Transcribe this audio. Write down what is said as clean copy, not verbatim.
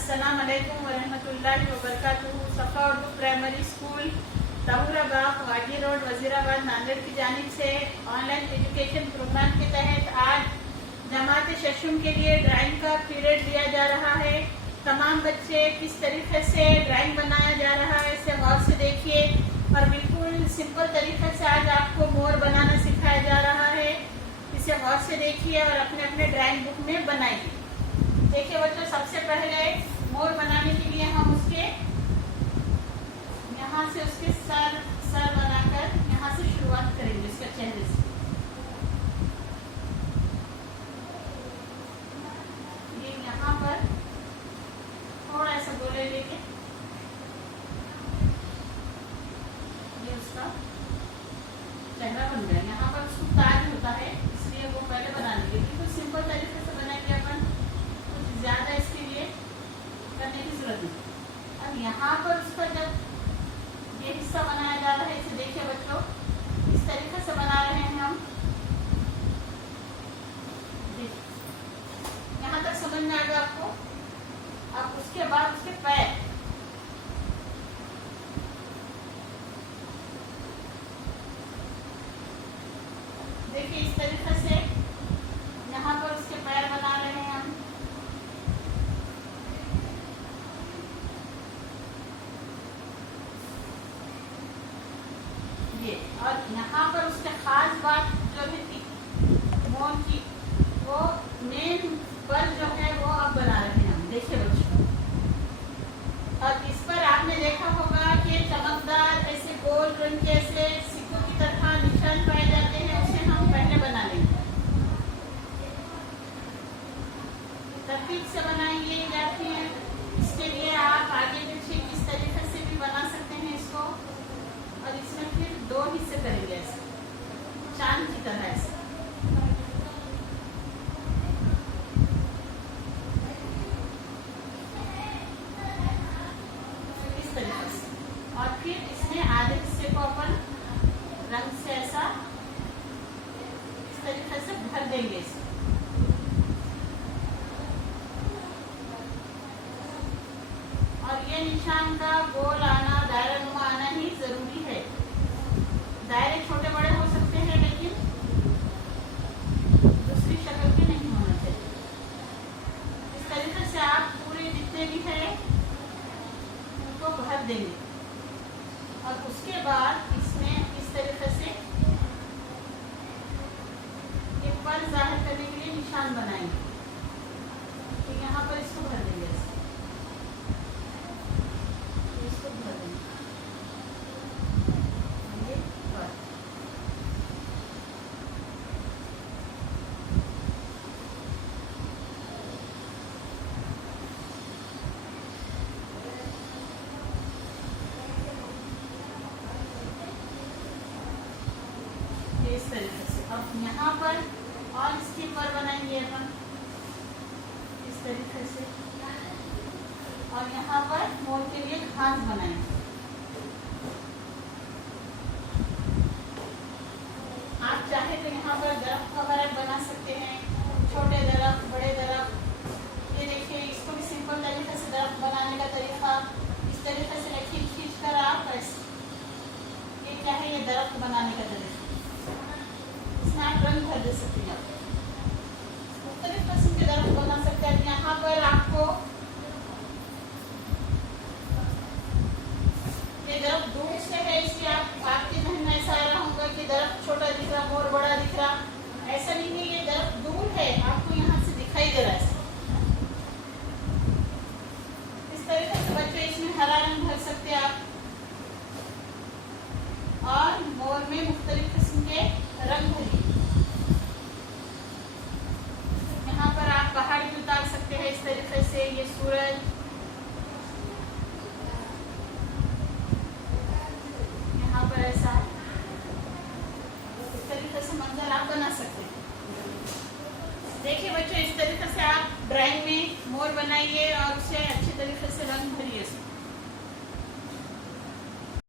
अस्सलाम वालेकुम वरहमतुल्लाहि वबरकातुहू। सफ़ा Urdu primary school ताहुराबाग वागी road Wazirabad Nanded की जानिब से ऑनलाइन एजुकेशन प्रोग्राम के तहत आज जमात शशुम के लिए ड्राइंग का पीरियड दिया जा रहा है। तमाम बच्चे किस तरीके से ड्राइंग बनाया जा रहा है इसे गौर से देखिए और बिल्कुल सिंपल तरीके से आज आपको मोर बनाना सिखाया जा रहा है। इसे गौर से देखिए और अपने अपने ड्राइंग बुक में बनाइए। देखिए बच्चों, सबसे पहले मोर बनाने के लिए हम उसके यहाँ से उसके सर बनाकर यहाँ से शुरुआत करेंगे उसके चेहरे से। ये यहाँ पर थोड़ा सा गोले लेके ये उसका चेहरा बन गया। यहाँ पर उसको ताज होता है इसलिए वो पहले बना लेंगे। बिल्कुल सिंपल तरीके से बनाएंगे अपन, ज्यादा इसके लिए करने की जरूरत नहीं। अब यहाँ पर उसका जब ये हिस्सा बनाया जा रहा है इसे देखिए बच्चों, इस तरीके से बना रहे हैं हम। यहाँ तक समझ में आ गया आपको। अब उसके बाद उसके पैर, देखिए इस तरीके से यहाँ पर उसके पैर बना रहे हैं हम। ये और यहाँ पर उसके खास बात जो है थी मोर की, वो मेन पर जो है वो अब बना रहे हैं हम। देखिए बच्चों, और इस पर आपने देखा होगा कि चमकदार ऐसे गोल रंग के ऐसे सिक्कों की तरह निशान पाए जाते हैं, उसे हम पहले बना लेंगे। तरतीब से बनाएंगे जाती है। इसके लिए आप आगे पीछे किस तरीके से भी बना सकते हैं इसको। और इसमें फिर दो हिस्से करेंगे ऐसे चांद की तरह ऐसे। इस तरीके से, और फिर इसमें आधे हिस्से को अपन रंग से ऐसा इस तरीके से भर देंगे इसे। और ये निशान का गोल आना, दायरा नुमा आना ही जरूरी है। दायरे छोटे बड़े हो सकते हैं लेकिन दूसरी शक्ल के नहीं होना चाहिए। इस तरीके से आप पूरे जितने भी है उनको भर देंगे और उसके बाद इसमें इस तरीके से एक पर जाहिर करने के लिए निशान बनाएंगे। तो यहाँ पर इसको भर देंगे ऐसे। इस तरीके से अब यहाँ पर और इसके पर बनाएंगे अपन इस तरीके से। और यहाँ पर मोर के लिए घास बनाएंगे। आप चाहे तो यहाँ पर दरख्त वगैरह बना सकते हैं, छोटे दरख्त, बड़े दरख्त। ये देखिए, इसको भी सिंपल तरीके से दरख्त बनाने का तरीका इस तरीके से लकीर खींच कर आप ऐसे, ये क्या है, ये दरख्त बनाने का तरीका। इसमें आप रंग भर दे सकते हैं, मुख्तलिफ किस्म के दरख्त बना सकते हैं। यहाँ पर आपको ये दरख्त दूर से है इसलिए आपके जहन में ऐसा आ रहा होगा कि दरख्त छोटा दिख रहा, मोर बड़ा दिख रहा। ऐसा नहीं है, ये दरख्त दूर है, आपको यहाँ से दिखाई दे रहा है। इस तरीके से बच्चे इसमें हरा रंग भर सकते हैं आप। और मोर में मुख्तलिफ किस्म के रंग भरिए। यहाँ पर आप पहाड़ भी उतार सकते हैं इस तरीके से। ये सूरज, यहाँ पर ऐसा इस तरीके से मंजर आप बना सकते हैं। देखिए बच्चों, इस तरीके से आप ड्राइंग में मोर बनाइए और उसे अच्छे तरीके से रंग भरिए।